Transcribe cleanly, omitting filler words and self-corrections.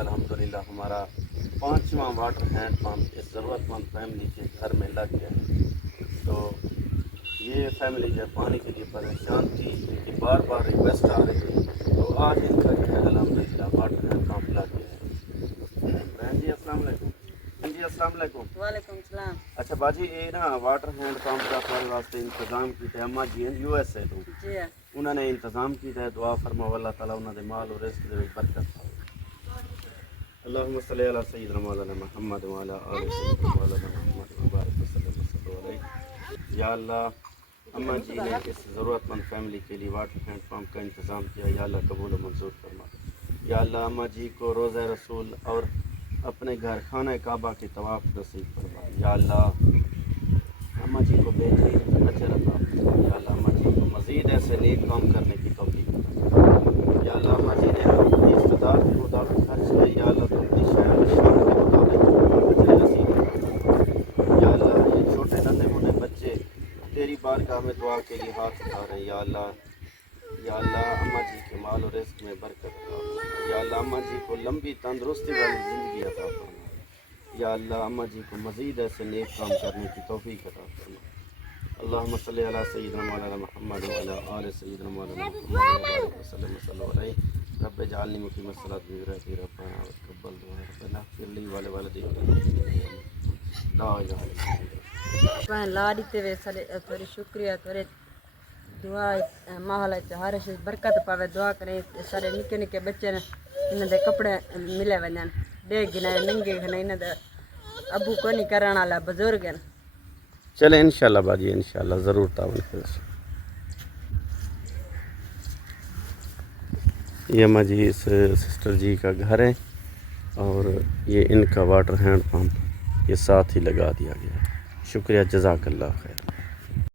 الحمدللہ ہمارا 5واں water hand pump اس ضرورت مند فیملی کے گھر میں لگ گیا ہے۔ تو یہ فیملی جو پانی کے لیے پریشان تھی، ان کی بار بار ریکویسٹ آ رہی تھی، تو آج ان کا جو ہے الحمدللہ واٹر ہینڈ پمپ لگ گیا ہے۔ بہن جی السلام علیکم۔ بہن جی السلام علیکم۔ وعلیکم السلام۔ اچھا باجی یہ نا واٹر ہینڈ پمپ کا ہمارے واسطے انتظام کیتا ہے، اماں جی یو ایس اے تو جی انہوں نے انتظام کیتا ہے، دعا فرماؤ اللہ تعالیٰ انہوں نے مال اور رزق دے برکت پاؤ۔ اللہم صلی علی سیدنا مولانا محمد وعلی آل سیدنا مولانا محمد وبارک وسلم علیہ۔ یا اللہ اماں جی نے اس ضرورت مند فیملی کے لیے واٹر ہینڈ پمپ کا انتظام کیا، یا اللہ قبول و منظور فرما۔ یا اللہ اماں جی کو روضہ رسول اور اپنے گھر خانہ کعبہ کی طواف نصیب فرما۔ یا اللہ اماں جی کو بہترین اجر عطا فرما۔ یا اللہ اماں جی کو مزید ایسے نیک کام کرنے کی توفیق عطا فرما۔ یا اللہ اماں جی نے اپنی استطاعت کے مطابق خرچ کیا، یا اللہ تو اپنی شان کے مطابق اجر نصیب فرما۔ یا اللہ یہ چھوٹے ننھے منھے بچے تیری بارگاہ میں دعا کے لیے ہاتھ اٹھا رہے ہیں، یا اللہ اماں جی کے مال و رزق میں برکت عطا فرما۔ یا اللہ اماں جی کو لمبی تندرستی والی زندگی عطا فرما۔ یا اللہ اماں جی کو مزید ایسے نیک کام کرنے کی توفیق عطا فرما۔ اللہم صلی علی سیدنا مولانا محمد وعلی آل سیدنا مولانا محمد وبارک وسلم علیہ۔ رب اجعلنی مقیم الصلاۃ وذریتی ربنا وتقبل دعاء ربنا اغفر لی ولوالدی لا الہ الا انت۔ لاڑی تے وے تھوڑی شکریہ تھوڑے دعا ماحول ہر شے برکت پاوے، دعا کریں سارے نکے نکے بچے نے انہاں دے کپڑے ملے ونجن، ڈے گنے ننگے گنے انہاں دے ابو کو نہیں کرن والا بزرگ ہیں۔ چلیں انشاءاللہ باجی انشاءاللہ ضرور تعاون کریں۔ یہ اماں جی اس سسٹر جی کا گھر ہے اور یہ ان کا واٹر ہینڈ پمپ یہ ساتھ ہی لگا دیا گیا ہے۔ شکریہ، جزاک اللہ خیر۔